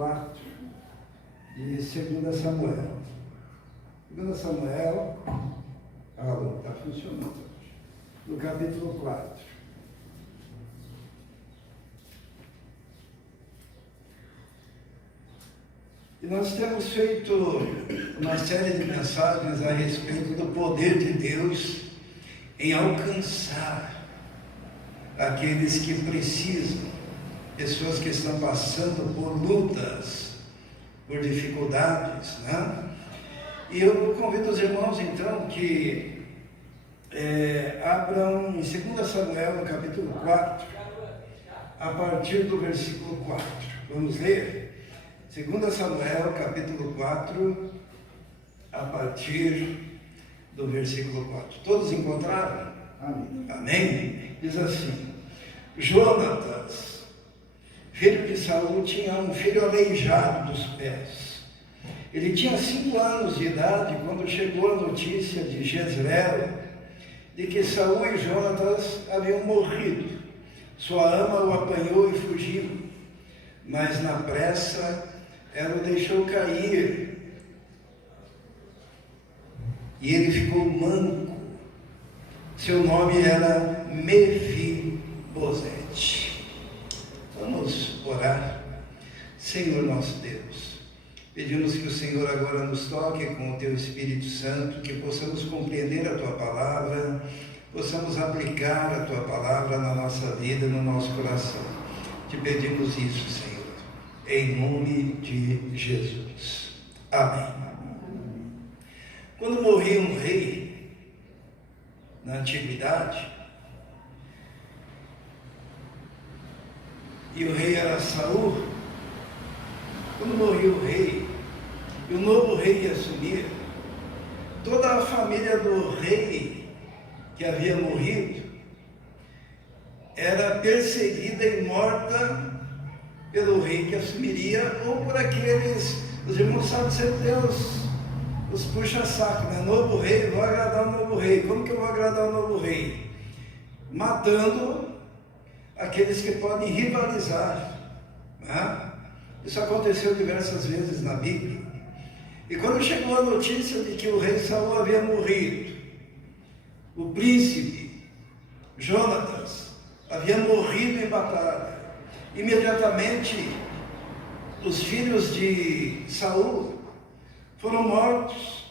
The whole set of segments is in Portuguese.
4 de 2 Samuel. 2 Samuel, está funcionando, no capítulo 4. E nós temos feito uma série de mensagens a respeito do poder de Deus em alcançar aqueles que precisam, pessoas que estão passando por lutas, por dificuldades, né? E eu convido os irmãos, então, que abram em 2 Samuel, no capítulo 4, a partir do versículo 4. Vamos ler? 2 Samuel, capítulo 4, a partir do versículo 4. Todos encontraram? Amém. Amém? Diz assim: Jonatas, filho de Saul, tinha um filho aleijado dos pés. Ele tinha 5 anos de idade quando chegou a notícia de Jezreel de que Saul e Jonatas haviam morrido. Sua ama o apanhou e fugiu, mas na pressa ela o deixou cair e ele ficou manco. Seu nome era Mefibosete. Vamos orar. Senhor nosso Deus, pedimos que o Senhor agora nos toque com o Teu Espírito Santo, que possamos compreender a Tua Palavra, possamos aplicar a Tua Palavra na nossa vida, no nosso coração. Te pedimos isso, Senhor, em nome de Jesus. Amém. Quando morria um rei, na antiguidade, e o rei era Saul, quando morria o rei, e o novo rei ia assumir, toda a família do rei que havia morrido era perseguida e morta pelo rei que assumiria, ou por aqueles, os irmãos sabem sempre Deus os puxa-saco, né? Novo rei, vou agradar o novo rei. Como que eu vou agradar o novo rei? Matando aqueles que podem rivalizar, né? Isso aconteceu diversas vezes na Bíblia. E quando chegou a notícia de que o rei Saul havia morrido, o príncipe Jonatas havia morrido em batalha, imediatamente os filhos de Saul foram mortos,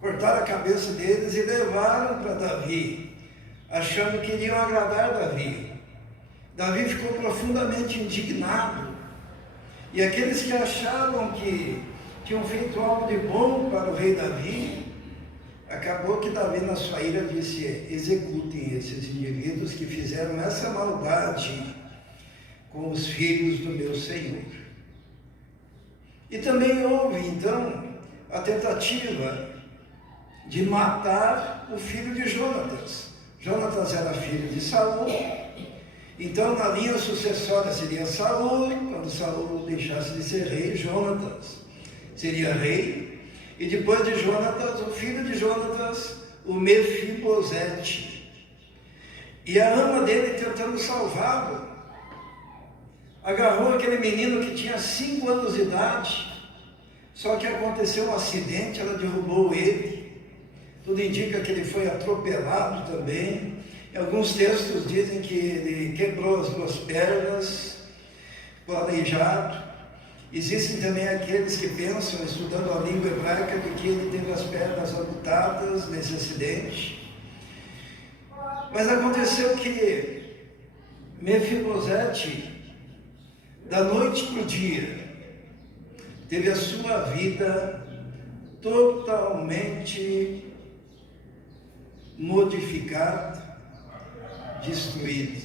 cortaram a cabeça deles e levaram para Davi, achando que iriam agradar Davi. Davi ficou profundamente indignado, e aqueles que achavam que tinham feito algo de bom para o rei Davi, acabou que Davi, na sua ira, disse: executem esses indivíduos que fizeram essa maldade com os filhos do meu Senhor. E também houve, então, a tentativa de matar o filho de Jonatas. Jonatas era filho de Saul, então na linha sucessória seria Saul. Quando Saul deixasse de ser rei, Jonatas seria rei, e depois de Jonatas, o filho de Jonatas, o Mefibosete. E a ama dele, tentando salvá-lo, agarrou aquele menino que tinha 5 anos de idade, só que aconteceu um acidente, ela derrubou ele. Tudo indica que ele foi atropelado também. Em alguns textos dizem que ele quebrou as 2 pernas, ficou aleijado. Existem também aqueles que pensam, estudando a língua hebraica, de que ele teve as pernas amputadas nesse acidente. Mas aconteceu que Mefibosete, da noite para o dia, teve a sua vida totalmente modificada, destruída.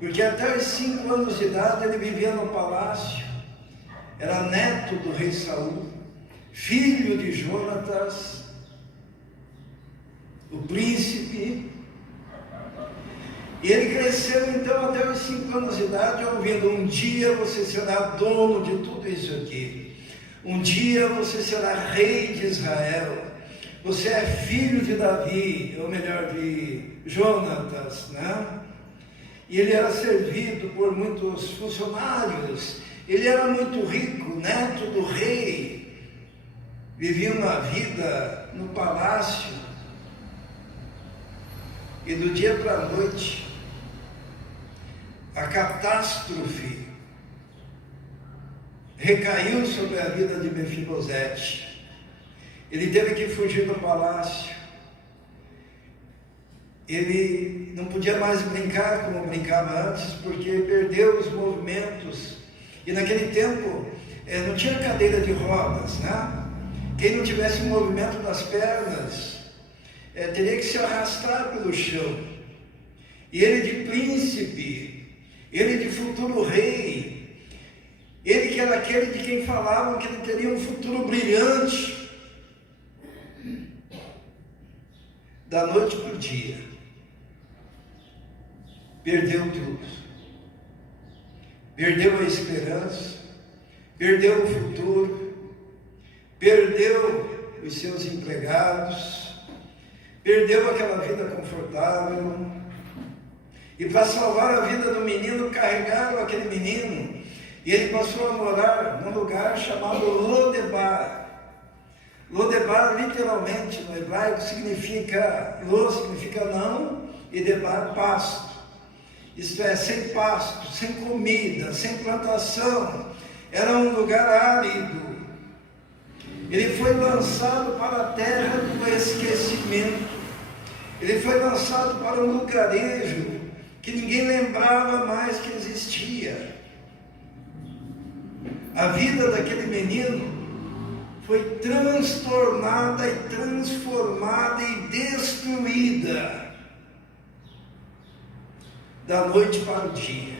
Porque até os 5 anos de idade ele vivia no palácio, era neto do rei Saul, filho de Jonatas, o príncipe. E ele cresceu então até os 5 anos de idade, ouvindo: um dia você será dono de tudo isso aqui, um dia você será rei de Israel, você é filho de Davi, ou melhor, de Jonatas, né? E ele era servido por muitos funcionários Ele era muito rico, neto do rei, vivia uma vida no palácio, e do dia para a noite, a catástrofe recaiu sobre a vida de Mefibosete. Ele teve que fugir do palácio. Ele não podia mais brincar como brincava antes, porque perdeu os movimentos. E naquele tempo não tinha cadeira de rodas, né? Quem não tivesse o movimento das pernas teria que se arrastar pelo chão. E ele de príncipe, ele de futuro rei, ele que era aquele de quem falavam que ele teria um futuro brilhante, da noite para o dia, perdeu tudo. Perdeu a esperança, perdeu o futuro, perdeu os seus empregados, perdeu aquela vida confortável. E para salvar a vida do menino, carregaram aquele menino, e ele passou a morar num lugar chamado Lodebar. Lodebar, literalmente, no hebraico, significa, Lo significa não, e Debar, pasto. Isto é, sem pasto, sem comida, sem plantação. Era um lugar árido. Ele foi lançado para a terra do esquecimento. Ele foi lançado para um lugarejo que ninguém lembrava mais que existia. A vida daquele menino foi transtornada e transformada e destruída da noite para o dia.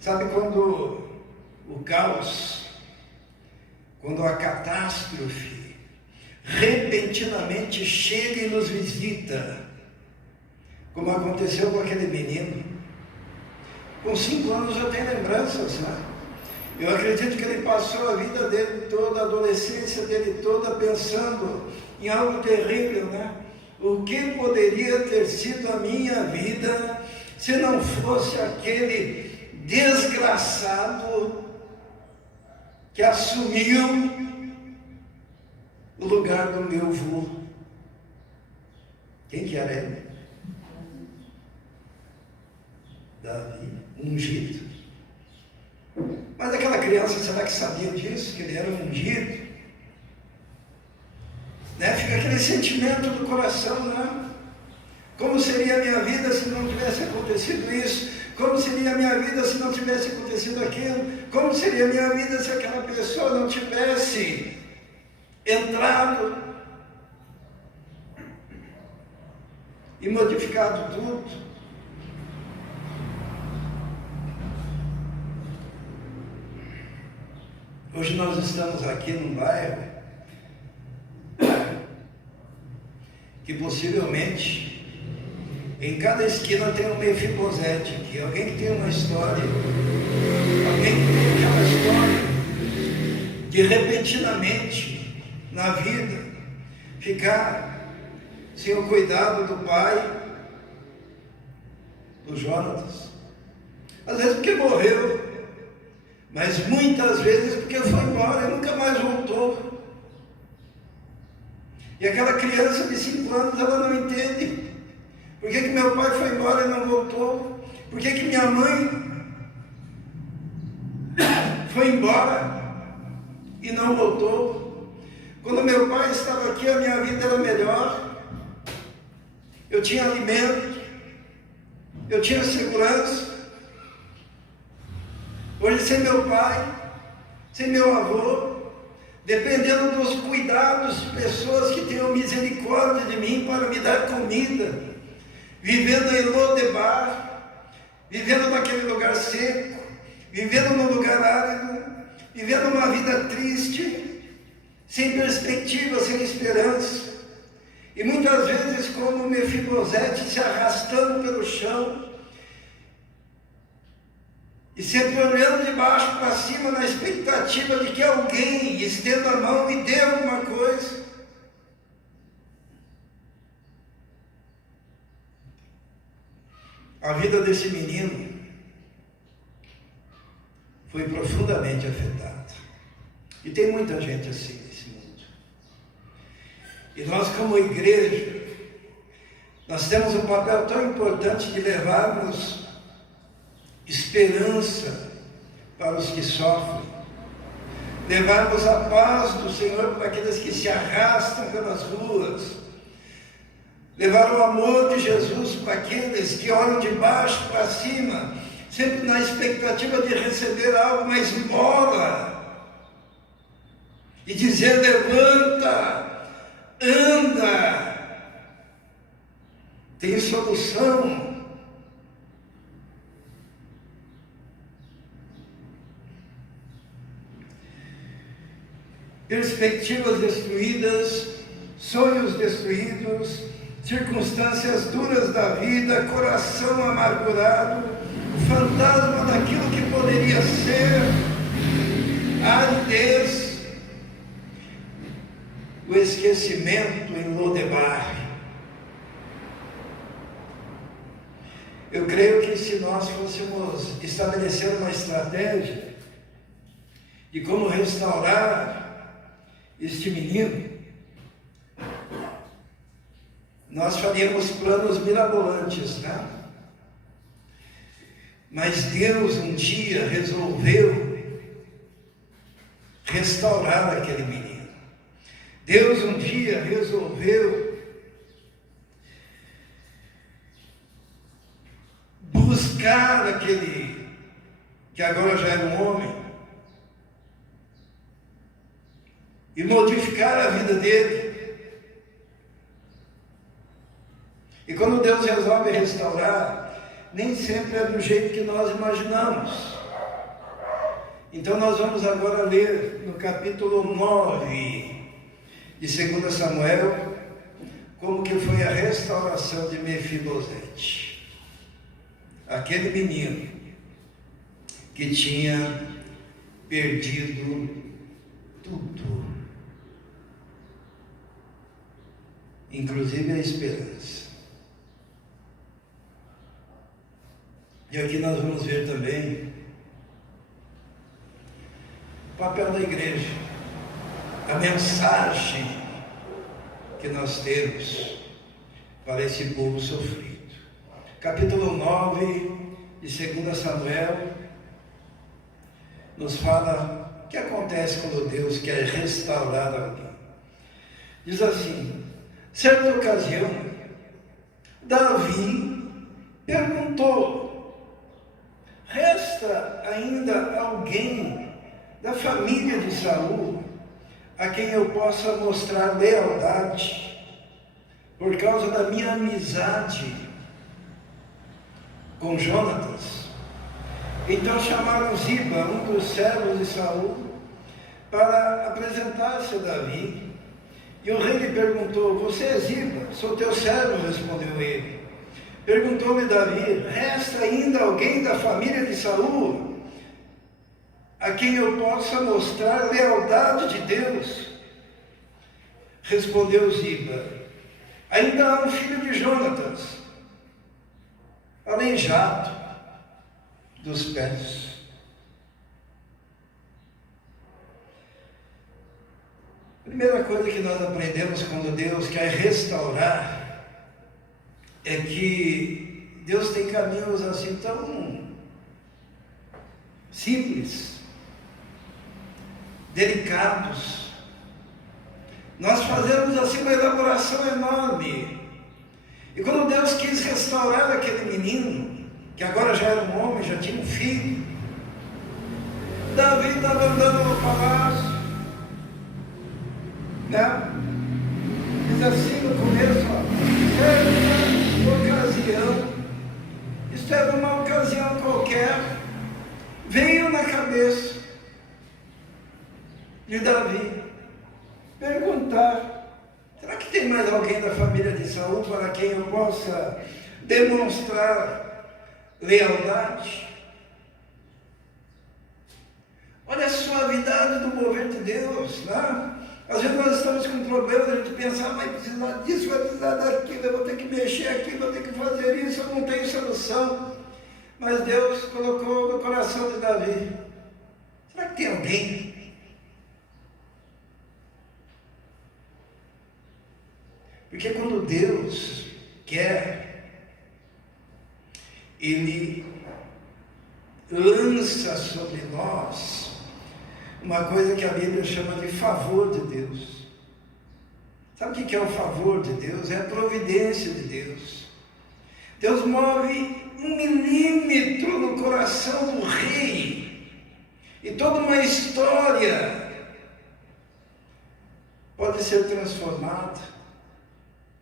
Sabe quando o caos, quando a catástrofe repentinamente chega e nos visita, como aconteceu com aquele menino? Com 5 anos já tem lembranças, né? Eu acredito que ele passou a vida dele toda, a adolescência dele toda, pensando em algo terrível, né? O que poderia ter sido a minha vida se não fosse aquele desgraçado que assumiu o lugar do meu avô? Quem que era ele? Davi, ungido. Mas aquela criança, será que sabia disso? Que ele era ungido? Né? Fica aquele sentimento do coração, né? Como seria a minha vida se não tivesse acontecido isso? Como seria a minha vida se não tivesse acontecido aquilo? Como seria a minha vida se aquela pessoa não tivesse entrado e modificado tudo? Hoje nós estamos aqui num bairro que possivelmente em cada esquina tem um Mefibosete aqui, alguém que tem uma história, alguém que tem aquela história de repentinamente na vida ficar sem o cuidado do pai, do Jonatas. Às vezes porque morreu, mas muitas vezes porque foi embora e nunca mais voltou. E aquela criança de 5 anos, ela não entende. Por que meu pai foi embora e não voltou? Por que minha mãe foi embora e não voltou? Quando meu pai estava aqui, a minha vida era melhor. Eu tinha alimento, eu tinha segurança. Hoje, sem meu pai, sem meu avô, dependendo dos cuidados de pessoas que tenham misericórdia de mim para me dar comida, vivendo em Lodebar, vivendo naquele lugar seco, vivendo num lugar árido, vivendo uma vida triste, sem perspectiva, sem esperança, e muitas vezes como Mefibosete se arrastando pelo chão, e sempre olhando de baixo para cima na expectativa de que alguém estenda a mão e dê alguma coisa. A vida desse menino foi profundamente afetado. E tem muita gente assim nesse mundo. E nós, como igreja, nós temos um papel tão importante de levarmos esperança para os que sofrem, levarmos a paz do Senhor para aqueles que se arrastam pelas ruas, levar o amor de Jesus para aqueles que olham de baixo para cima, sempre na expectativa de receber algo, mas mola, e dizer: levanta, anda, tem solução. Perspectivas destruídas, sonhos destruídos, circunstâncias duras da vida, coração amargurado, o fantasma daquilo que poderia ser, aridez, o esquecimento em Lodebar. Eu creio que se nós fôssemos estabelecer uma estratégia de como restaurar este menino, nós faríamos planos mirabolantes, né? Mas Deus um dia resolveu restaurar aquele menino. Deus um dia resolveu buscar aquele que agora já era um homem e modificar a vida dele. E quando Deus resolve restaurar, nem sempre é do jeito que nós imaginamos. Então nós vamos agora ler no capítulo 9 de 2 Samuel, como que foi a restauração de Mefibosete, aquele menino que tinha perdido tudo, inclusive a esperança. E aqui nós vamos ver também o papel da igreja, a mensagem que nós temos para esse povo sofrido. Capítulo 9 de 2 Samuel nos fala o que acontece quando Deus quer restaurar alguém. Diz assim: certa ocasião, Davi perguntou: resta ainda alguém da família de Saul a quem eu possa mostrar lealdade por causa da minha amizade com Jonatas? Então chamaram Ziba, um dos servos de Saul, para apresentar-se a Davi. E o rei lhe perguntou: você é Ziba? Sou teu servo, respondeu ele. Perguntou-lhe Davi: resta ainda alguém da família de Saul a quem eu possa mostrar lealdade de Deus? Respondeu Ziba: ainda há um filho de Jonatas, aleijado dos pés. Primeira coisa que nós aprendemos quando Deus quer restaurar é que Deus tem caminhos assim tão simples, delicados. Nós fazemos assim uma elaboração enorme. E quando Deus quis restaurar aquele menino, que agora já era um homem, já tinha um filho, Davi estava andando no palácio, né? Diz assim no começo, ocasião, isto era uma ocasião qualquer, veio na cabeça de Davi perguntar: será que tem mais alguém da família de Saul para quem eu possa demonstrar lealdade? Olha a suavidade do mover de Deus, né? Às vezes nós estamos com problemas, a gente pensa: vai precisar disso, vai precisar daquilo, eu vou ter que mexer aqui, vou ter que fazer isso, eu não tenho solução. Mas Deus colocou no coração de Davi: Será que tem alguém? Porque quando Deus quer, Ele lança sobre nós uma coisa que a Bíblia chama de favor de Deus. Sabe o que é o favor de Deus? É a providência de Deus. Deus move 1 milímetro no coração do rei, e toda uma história pode ser transformada.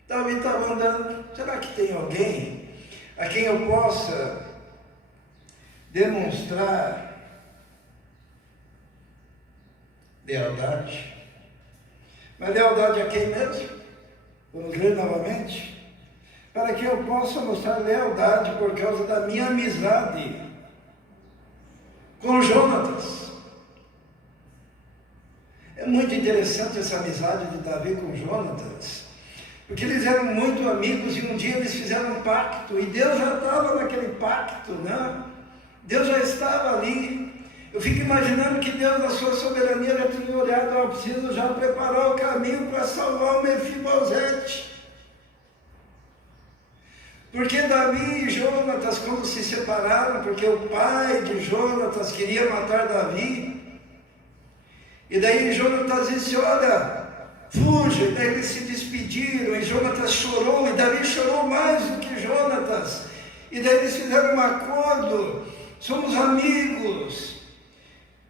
Davi estava andando, será que tem alguém a quem eu possa demonstrar lealdade? Mas lealdade a quem mesmo? Vamos ler novamente. Para que eu possa mostrar lealdade por causa da minha amizade com Jonatas. É muito interessante essa amizade de Davi com Jonatas, porque eles eram muito amigos e um dia eles fizeram um pacto, e Deus já estava naquele pacto, né? Deus já estava ali. Eu fico imaginando que Deus, na sua soberania, já tinha olhado, eu preciso já preparar o caminho para salvar o Mefibosete. Porque Davi e Jonatas, quando se separaram, porque o pai de Jonatas queria matar Davi, e daí Jonatas disse, olha, fuja. E daí eles se despediram, e Jonatas chorou, e Davi chorou mais do que Jonatas, e daí eles fizeram um acordo, somos amigos,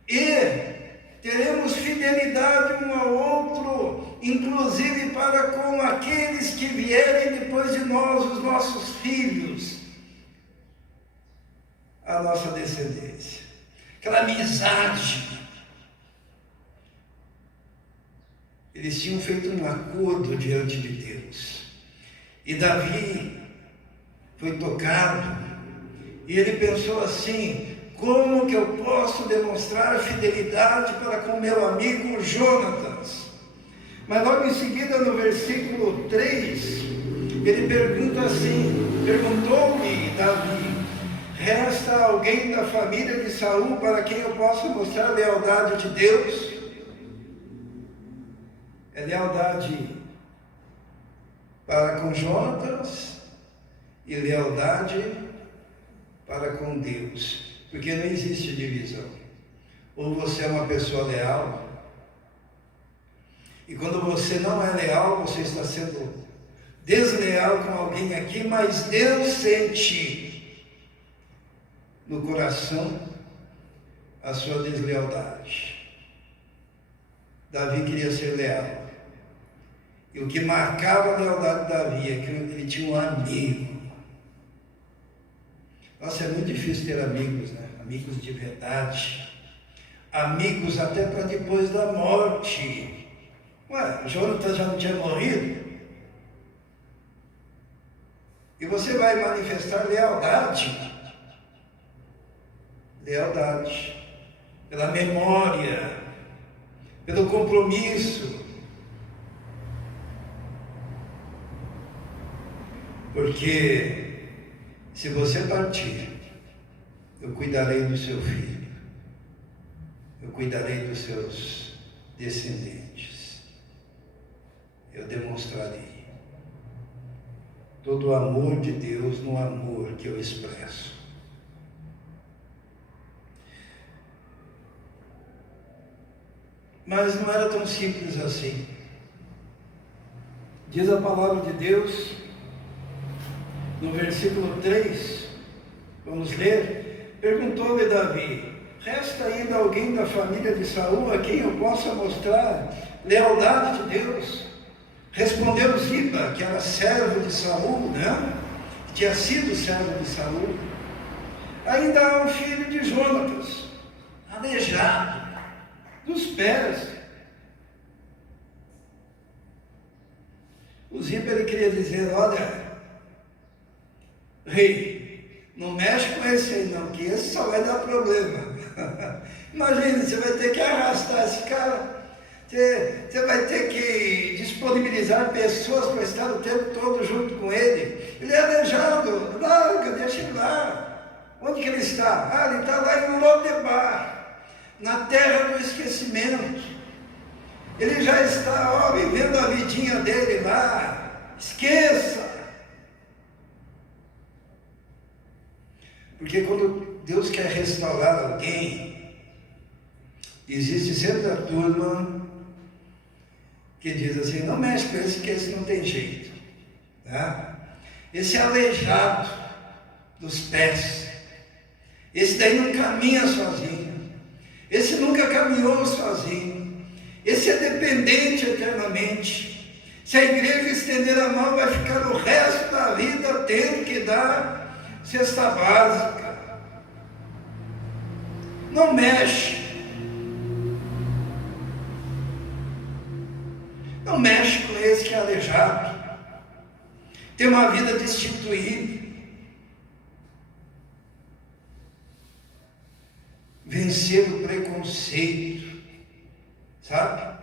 e teremos fidelidade um ao outro, inclusive para com aqueles que vierem depois de nós, os nossos filhos, a nossa descendência. Aquela amizade. Eles tinham feito um acordo diante de Deus. E Davi foi tocado, e ele pensou assim, como que eu posso demonstrar fidelidade para com meu amigo Jonatas? Mas logo em seguida, no versículo 3, ele pergunta assim, perguntou-me Davi, resta alguém da família de Saul para quem eu possa mostrar lealdade de Deus? É lealdade para com Jonatas e lealdade para com Deus. Porque não existe divisão. Ou você é uma pessoa leal, e quando você não é leal, você está sendo desleal com alguém aqui, mas Deus sente no coração a sua deslealdade. Davi queria ser leal, e o que marcava a lealdade de Davi é que ele tinha um amigo. Nossa, é muito difícil ter amigos, né? Amigos de verdade, amigos até para depois da morte. Ué, Jonatas já não tinha morrido? E você vai manifestar lealdade, pela memória, pelo compromisso, porque se você partir, eu cuidarei do seu filho, eu cuidarei dos seus descendentes, eu demonstrarei todo o amor de Deus no amor que eu expresso. Mas não era tão simples assim. Diz a palavra de Deus, no versículo 3, vamos ler, perguntou-lhe Davi, resta ainda alguém da família de Saul a quem eu possa mostrar lealdade de Deus? Respondeu Ziba, que era servo de Saul, né? Que tinha sido servo de Saul. Ainda há um filho de Jonatas, aleijado dos pés. O Ziba, ele queria dizer, olha, rei, não mexe com esse aí não, que esse só vai dar problema. Imagina, você vai ter que arrastar esse cara, você vai ter que disponibilizar pessoas para estar o tempo todo junto com ele. Ele é aleijado, larga, deixa ele lá. Onde que ele está? Ah, ele está lá em Lodebar. na terra do esquecimento. Ele já está, vivendo a vidinha dele lá. Esqueça! Porque quando Deus quer restaurar alguém, existe sempre a turma que diz assim, não mexe com esse, que esse não tem jeito. Tá? Esse é aleijado dos pés. Esse daí não caminha sozinho. Esse nunca caminhou sozinho. Esse é dependente eternamente. Se a igreja estender a mão, vai ficar o resto da vida tendo que dar cesta básica. Não mexe. Não mexe com esse que é aleijado. Tem uma vida destituída. Vencer o preconceito. Sabe?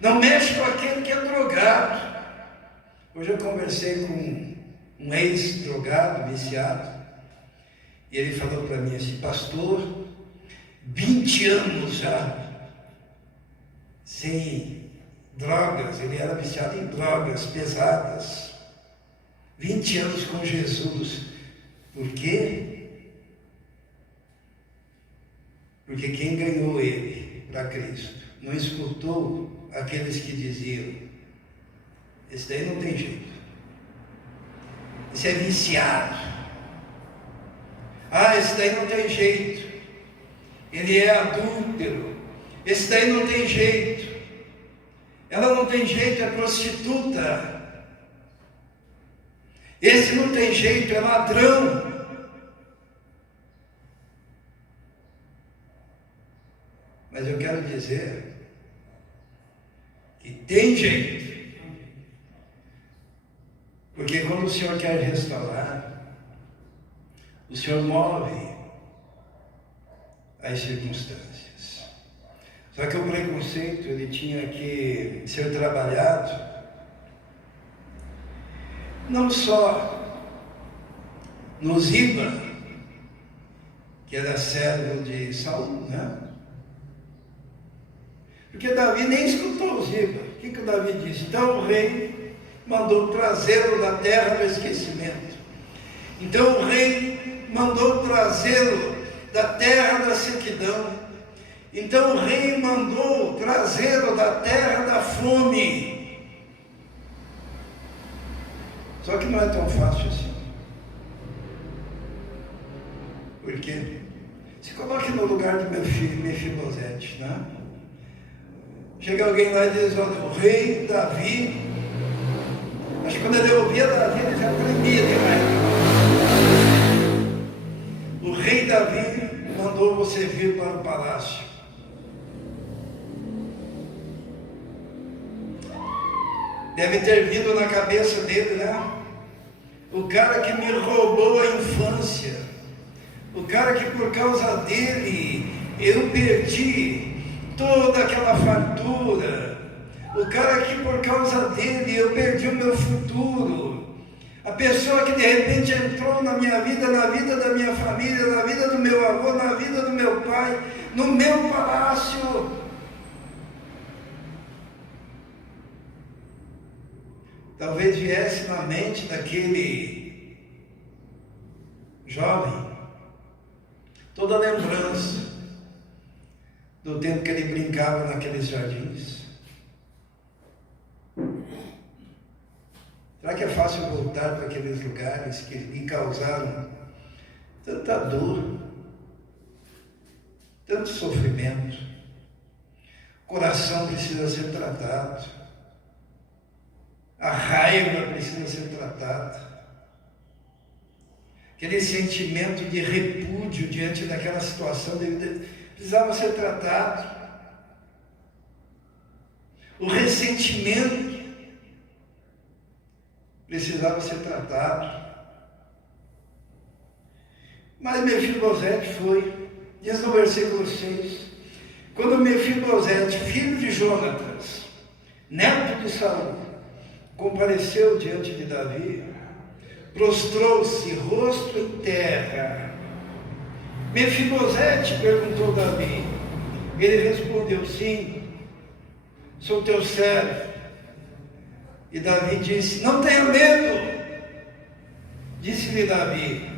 Não mexe com aquele que é drogado. Hoje eu conversei com um ex-drogado, viciado. E ele falou para mim assim, pastor, 20 anos já sem drogas. Ele era viciado em drogas pesadas. 20 anos com Jesus. Por quê? Porque quem ganhou ele para Cristo não escutou aqueles que diziam, esse daí não tem jeito. Esse é viciado. Ah, esse daí não tem jeito. Ele é adúltero. Esse daí não tem jeito. Ela não tem jeito, é prostituta. Esse não tem jeito, é ladrão. Mas eu quero dizer que tem jeito. Porque quando o Senhor quer restaurar, o Senhor move as circunstâncias. Só que o preconceito, ele tinha que ser trabalhado, não só no Ziba, que era servo de Saul, né? Porque Davi nem escutou o Ziba. O que o Davi disse? Então o rei mandou trazê-lo da terra do esquecimento. Então o rei mandou trazê-lo da terra da sequidão. Então o rei mandou trazê-lo da terra da fome. Só que não é tão fácil assim. Por quê? Se coloque no lugar do meu filho Mefibosete, né? Chega alguém lá e diz, olha, o rei Davi, acho que quando ele ouvia Davi, ele já tremia demais. O rei Davi mandou você vir para o palácio. Deve ter vindo na cabeça dele, né? O cara que me roubou a infância. O cara que por causa dele eu perdi toda aquela fartura. O cara que por causa dele eu perdi o meu futuro. A pessoa que de repente entrou na minha vida, na vida da minha família, na vida do meu avô, na vida do meu pai, no meu palácio. Talvez viesse na mente daquele jovem toda a lembrança do tempo que ele brincava naqueles jardins. Será que é fácil voltar para aqueles lugares que lhe causaram tanta dor, tanto sofrimento? O coração precisa ser tratado. A raiva precisa ser tratada. Aquele sentimento de repúdio diante daquela situação precisava ser tratado. O ressentimento precisava ser tratado. Mas Mefibosete foi. Diz no versículo 6. Quando Mefibosete, filho de Jonatas, neto de Saul, compareceu diante de Davi, prostrou-se, rosto em terra. Mefibosete, perguntou Davi. Ele respondeu: sim, sou teu servo. E Davi disse: não tenha medo. Disse-lhe Davi: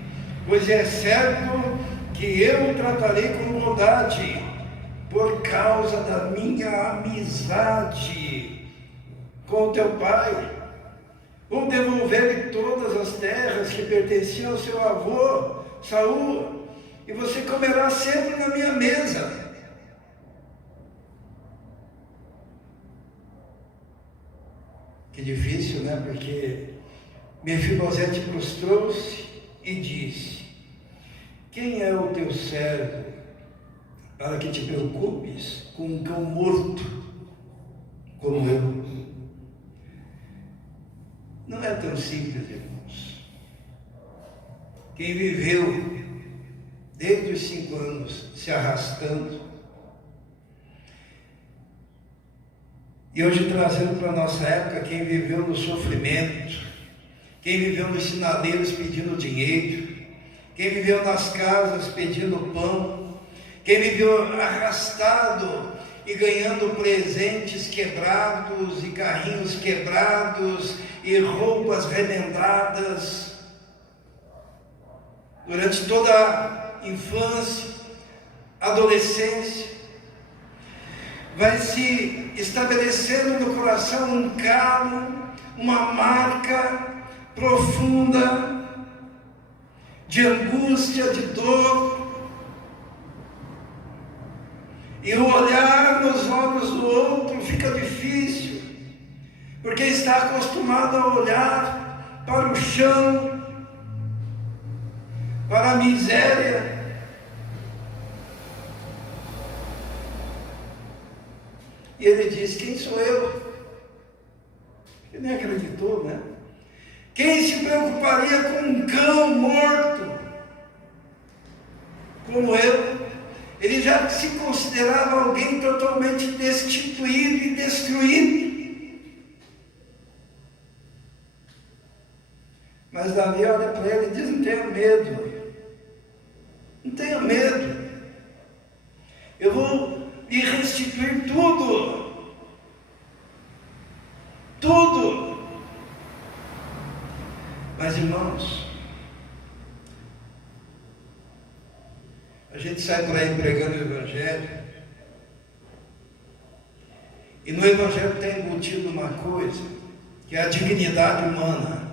pois é certo que eu o tratarei com bondade, por causa da minha amizade com teu pai. Vou devolver-lhe todas as terras que pertenciam ao seu avô Saul, e você comerá sempre na minha mesa. Que difícil, né? Porque Mefibosete prostrou-se e disse: quem é o teu servo para que te preocupes com um cão morto como eu? Não é tão simples, irmãos. Quem viveu desde os 5 anos se arrastando, e hoje trazendo para a nossa época, quem viveu no sofrimento, quem viveu nos sinaleiros pedindo dinheiro, quem viveu nas casas pedindo pão, quem viveu arrastado e ganhando presentes quebrados, e carrinhos quebrados, e roupas remendadas, durante toda a infância, adolescência, vai se estabelecendo no coração um calo, uma marca profunda de angústia, de dor, e o olhar nos olhos do outro fica difícil, porque está acostumado a olhar para o chão, para a miséria. E ele diz: quem sou eu? Ele nem acreditou, né? Quem se preocuparia com um cão morto como eu? Ele já se considerava alguém totalmente destituído e destruído. Mas Davi olha para ele e diz: não tenha medo, não tenha medo, eu vou lhe restituir tudo, tudo. Mas, irmãos, a gente sai por aí pregando o Evangelho, e no Evangelho tem embutido uma coisa, que é a dignidade humana.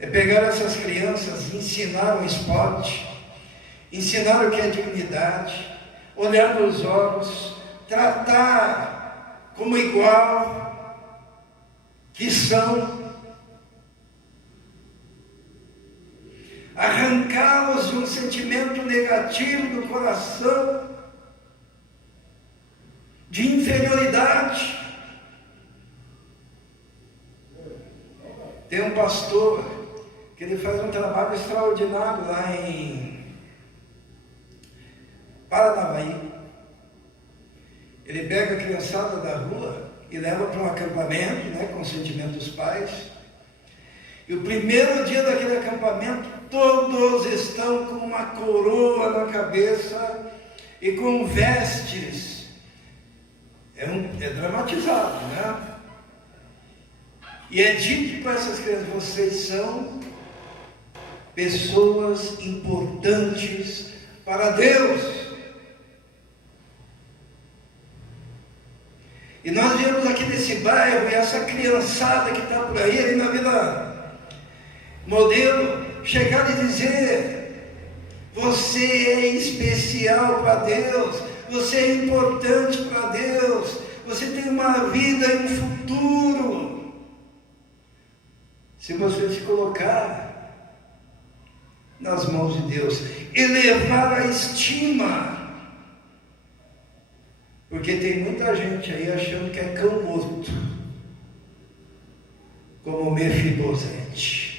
É pegar essas crianças, ensinar o esporte, ensinar o que é dignidade, olhar nos olhos, tratar como igual que são, arrancá-los de um sentimento negativo do coração, de inferioridade. Tem um pastor que ele faz um trabalho extraordinário lá em Paranavaí. Ele pega a criançada da rua e leva para um acampamento, né, com consentimento dos pais. E o primeiro dia daquele acampamento, todos estão com uma coroa na cabeça e com vestes. É dramatizado, né? E é dito para essas crianças: vocês são pessoas importantes para Deus. E nós viemos aqui nesse bairro, e essa criançada que está por aí, ali na Vila Modelo, chegar e dizer: você é especial para Deus, você é importante para Deus, você tem uma vida e um futuro, se você se colocar nas mãos de Deus, elevar a estima. Porque tem muita gente aí achando que é cão morto, como Mefibosete.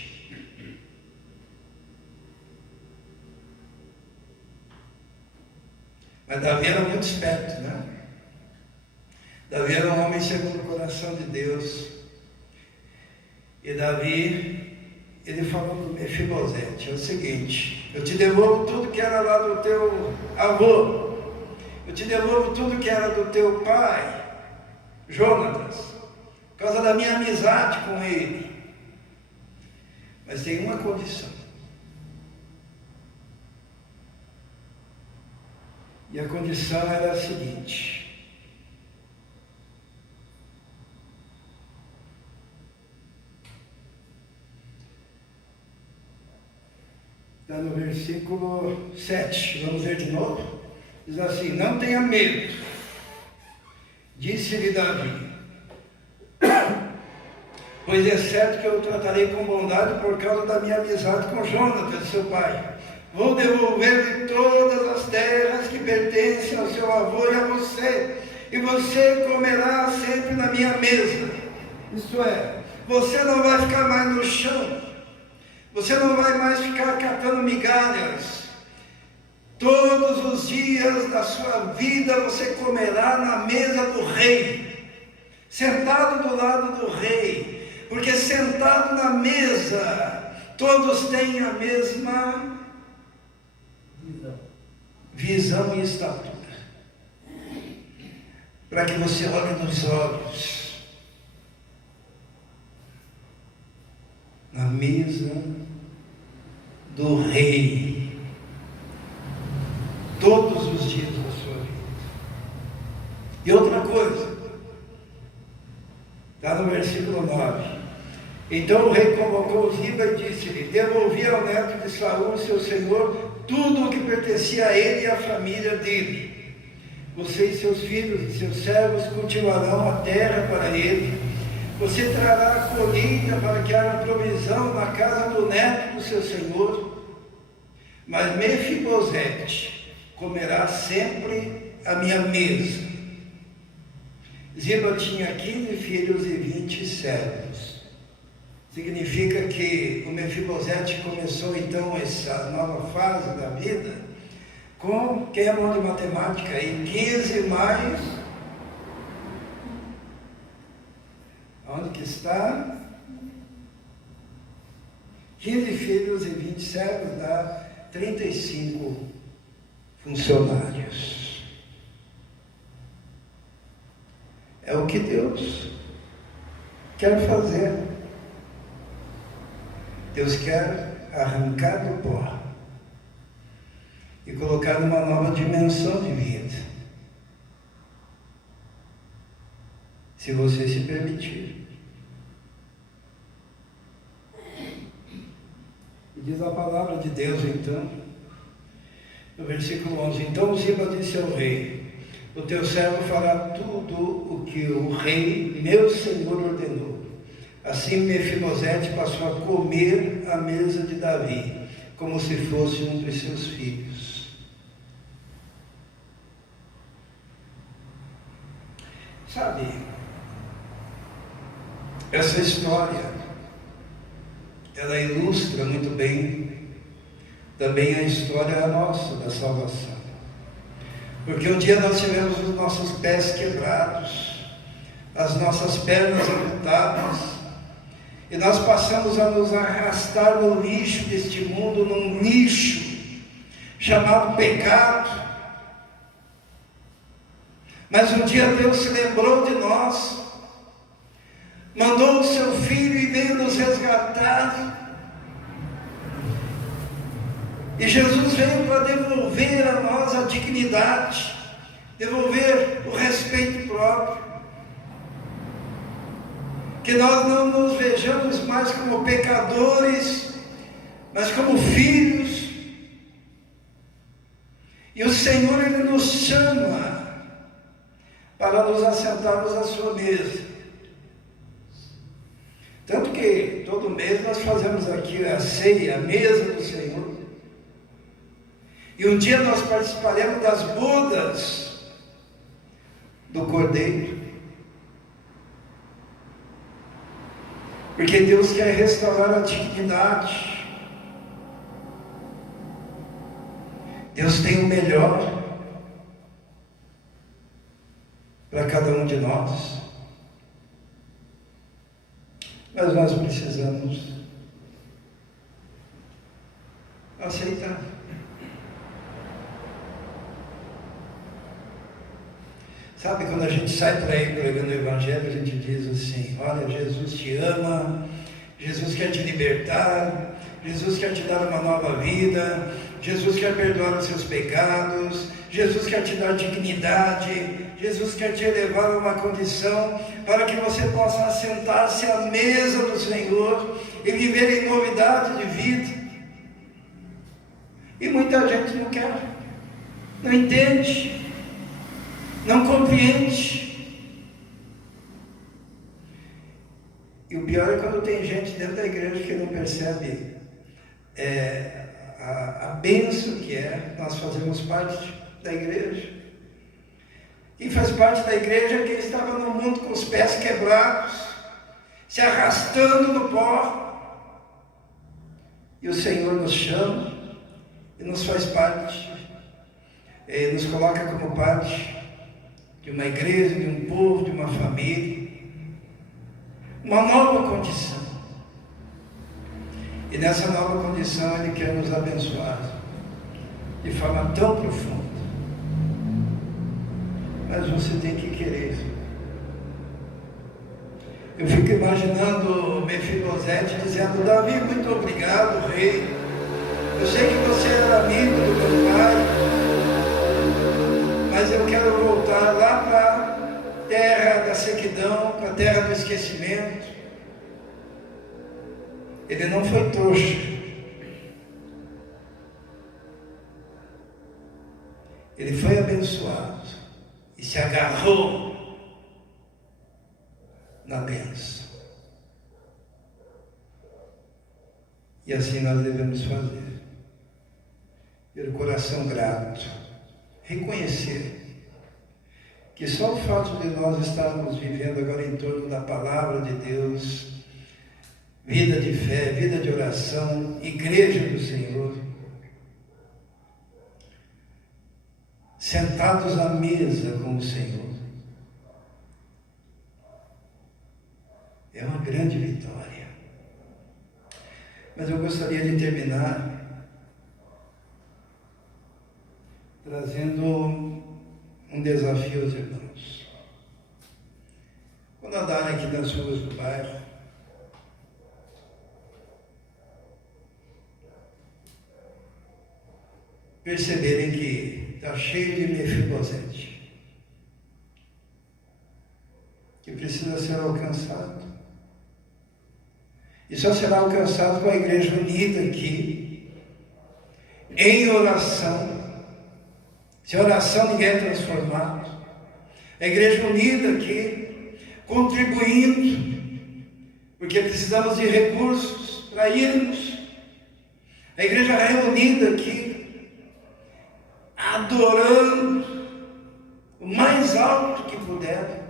Mas Davi era muito esperto, né? Davi era um homem segundo o coração de Deus. E Davi, ele falou para o Mefibosete: é o seguinte, eu te devolvo tudo que era lá do teu avô, eu te devolvo tudo que era do teu pai, Jonatas, por causa da minha amizade com ele. Mas tem uma condição. E a condição era a seguinte: está no versículo 7, vamos ver de novo. Diz assim: não tenha medo, disse-lhe Davi, pois é certo que eu o tratarei com bondade por causa da minha amizade com Jonatas, seu pai. Vou devolver-lhe todas as terras que pertencem ao seu avô e a você, e você comerá sempre na minha mesa. Isto é, você não vai ficar mais no chão, você não vai mais ficar catando migalhas. Todos os dias da sua vida você comerá na mesa do rei, sentado do lado do rei, porque sentado na mesa todos têm a mesma visão e estatura, para que você olhe nos olhos, na mesa do rei, todos os dias da sua vida. E outra coisa, está no versículo 9. Então o rei convocou Ziba e disse-lhe: devolvi ao neto de Saul, seu senhor, tudo o que pertencia a ele e à família dele. Você e seus filhos e seus servos cultivarão a terra para ele. Você trará a colheita para que haja provisão na casa do neto do seu senhor. Mas Mefibosete comerá sempre à minha mesa. Ziba tinha 15 filhos e 20 servos. Significa que o Mefibosete começou então essa nova fase da vida com, quem é bom de matemática aí, 15 mais, onde que está? 15 filhos e 20 servos dá 35 funcionários. É o que Deus quer fazer. Deus quer arrancar do pó e colocar numa nova dimensão de vida, se você se permitir. E diz a palavra de Deus então, no versículo 11: então Ziba disse ao rei: o teu servo fará tudo o que o rei, meu senhor, ordenou. Assim Mefibosete passou a comer à mesa de Davi, como se fosse um dos seus filhos. Sabe, essa história, ela ilustra muito bem também a história nossa da salvação. Porque um dia nós tivemos os nossos pés quebrados, as nossas pernas amputadas, e nós passamos a nos arrastar no lixo deste mundo, num lixo chamado pecado. Mas um dia Deus se lembrou de nós, mandou o seu Filho e veio nos resgatar. E Jesus veio para devolver a nós a dignidade, devolver o respeito próprio. Que nós não nos vejamos mais como pecadores, mas como filhos. E o Senhor, Ele nos chama para nos assentarmos à sua mesa. Tanto que todo mês nós fazemos aqui a ceia, a mesa do Senhor. E um dia nós participaremos das bodas do Cordeiro. Porque Deus quer restaurar a dignidade. Deus tem o melhor para cada um de nós. Mas nós precisamos aceitar. Sabe, quando a gente sai para ir pregando o Evangelho, a gente diz assim: olha, Jesus te ama, Jesus quer te libertar, Jesus quer te dar uma nova vida, Jesus quer perdoar os seus pecados, Jesus quer te dar dignidade, Jesus quer te elevar a uma condição para que você possa assentar-se à mesa do Senhor e viver em novidade de vida. E muita gente não quer, não entende, não compreende. E o pior é quando tem gente dentro da igreja que não percebe a bênção que é nós fazermos parte da igreja. Quem faz parte da igreja é quem estava no mundo com os pés quebrados, se arrastando no pó. E o Senhor nos chama e nos faz parte, nos coloca como parte de uma igreja, de um povo, de uma família, uma nova condição. E nessa nova condição Ele quer nos abençoar de forma tão profunda. Mas você tem que querer. Eu fico imaginando Mefibosete dizendo: Davi, muito obrigado, rei. Eu sei que você era amigo do meu pai, mas eu quero voltar lá para a terra da sequidão, para a terra do esquecimento. Ele não foi trouxa. Ele foi abençoado e se agarrou na bênção. E assim nós devemos fazer. Ter o coração grato, reconhecer que só o fato de nós estarmos vivendo agora em torno da palavra de Deus, vida de fé, vida de oração, igreja do Senhor, sentados à mesa com o Senhor, é uma grande vitória. Mas eu gostaria de terminar trazendo um desafio aos irmãos. Quando andarem aqui nas ruas do bairro, perceberem que está cheio de Mefibosete, que precisa ser alcançado. E só será alcançado com a igreja unida aqui, em oração. Sem oração ninguém é transformado. A igreja unida aqui, contribuindo, porque precisamos de recursos para irmos. A igreja reunida aqui, adorando o mais alto que puder,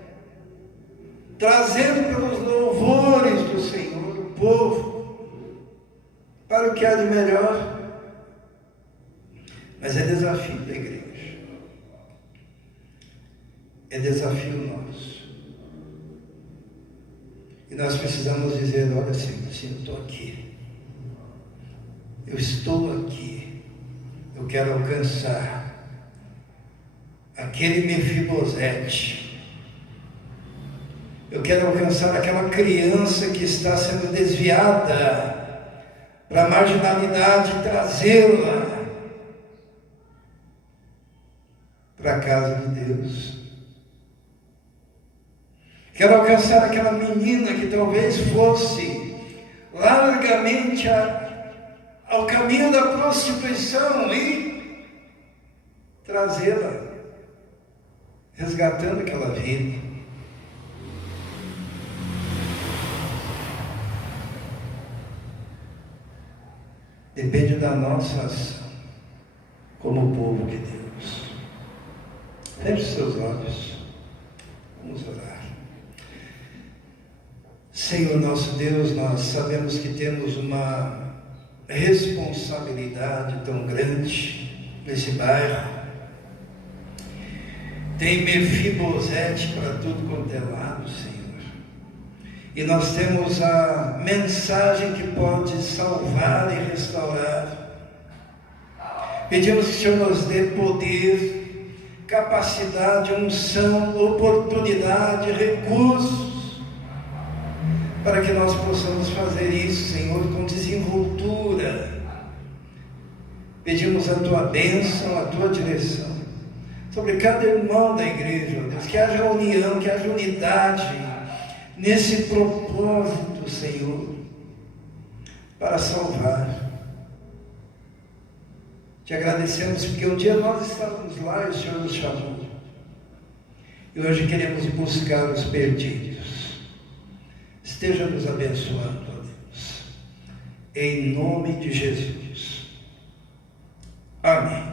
trazendo pelos louvores do Senhor o povo para o que há de melhor. Mas é desafio da igreja. É desafio nosso. E nós precisamos dizer: olha, Senhor, eu estou aqui. Eu estou aqui. Eu quero alcançar aquele Mefibosete. Eu quero alcançar aquela criança que está sendo desviada para a marginalidade, trazê-la para a casa de Deus. Quero alcançar aquela menina que talvez fosse largamente ao caminho da prostituição e trazê-la, resgatando aquela vida. Depende da nossa ação como povo de Deus. Feche seus olhos. Vamos orar. Senhor nosso Deus, nós sabemos que temos uma responsabilidade tão grande nesse bairro. Tem Mefibosete para tudo quanto é lado, Senhor. E nós temos a mensagem que pode salvar e restaurar. Pedimos que o Senhor nos dê poder, capacidade, unção, oportunidade, recursos, para que nós possamos fazer isso, Senhor, com desenvoltura. Pedimos a Tua bênção, a Tua direção sobre cada irmão da igreja, ó Deus, que haja união, que haja unidade nesse propósito, Senhor, para salvar. Te agradecemos porque um dia nós estávamos lá e o Senhor nos chamou. E hoje queremos buscar os perdidos. Esteja nos abençoando, ó Deus. Em nome de Jesus. Amém.